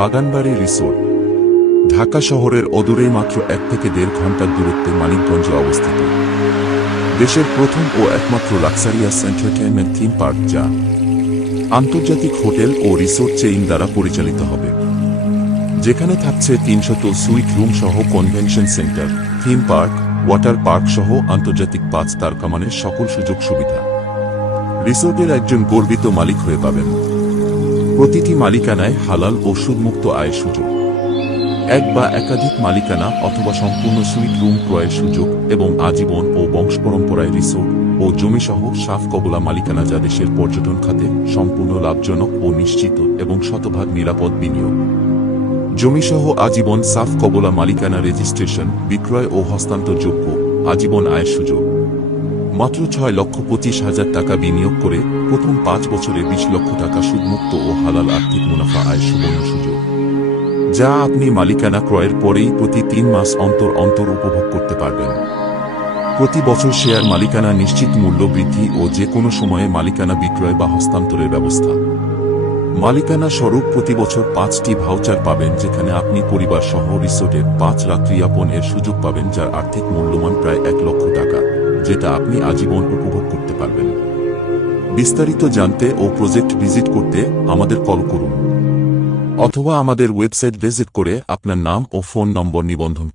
বাগানবাড়ি resort Dhaka শহরের অদূরে মাত্র 1 থেকে 1.5 ঘন্টার দূরত্বে মানিকগঞ্জে অবস্থিত দেশের প্রথম ও একমাত্র লাক্সারিয়াস এন্টারটেইনমেন্ট থিম পার্ক, যা আন্তর্জাতিক হোটেল ও রিসোর্ট চেইন দ্বারা পরিচালিত হবে, যেখানে থাকছে 300 সুইট রুম সহ convention centre, theme park, water park সহ আন্তর্জাতিক 5 তারকামানের সকল সুযোগ সুবিধা। রিসোর্টের একজন গর্বিত মালিক হয়ে পাবেন। প্রতিটি মালিকানায় হালাল ও সুদমুক্ত আয়ের সুযোগ, এক বা একাধিক মালিকানা অথবা সম্পূর্ণ সুইট রুম ক্রয়ের সুযোগ এবং আজীবন ও বংশপরম্পরায় রিসোর্ট ও জমিসহ সাফ কবলা মালিকানা, যা দেশের পর্যটন খাতে সম্পূর্ণ লাভজনক ও নিশ্চিত এবং শতভাগ নিরাপদ বিনিয়োগ। জমিসহ আজীবন সাফ কবলা মালিকানা রেজিস্ট্রেশন, বিক্রয় ও হস্তান্তরযোগ্য, আজীবন আয়ের সুযোগ। মাত্র 6,25,000 টাকা বিনিয়োগ করে প্রথম 5 বছরে 20 লক্ষ টাকা সুদমুক্ত ও হালাল আর্থিক মুনাফা আয়ের সুবর্ণ সুযোগ, যা আপনি মালিকানা ক্রয়ের পরেই প্রতি 3 মাস অন্তর অন্তর উপভোগ করতে পারবেন। প্রতি বছর শেয়ার মালিকানা নিশ্চিত মূল্য বৃদ্ধি ও যে কোনো সময়ে মালিকানা বিক্রয় বা হস্তান্তরের ব্যবস্থা। মালিকানা স্বরূপ প্রতি বছর 5টি ভাউচার পাবেন, যেখানে আপনি পরিবার সহ রিসোর্টে 5 রাত্রি যাপন এর সুযোগ পাবেন, যার আর্থিক মূল্যমান প্রায় 1 লক্ষ টাকা, যেটা আপনি আজীবন উপভোগ করতে পারবেন। বিস্তারিত জানতে ও প্রজেক্ট ভিজিট করতে আমাদের কল করুন অথবা আমাদের ওয়েবসাইট ভিজিট করে আপনার নাম ও ফোন নম্বর নিবন্ধন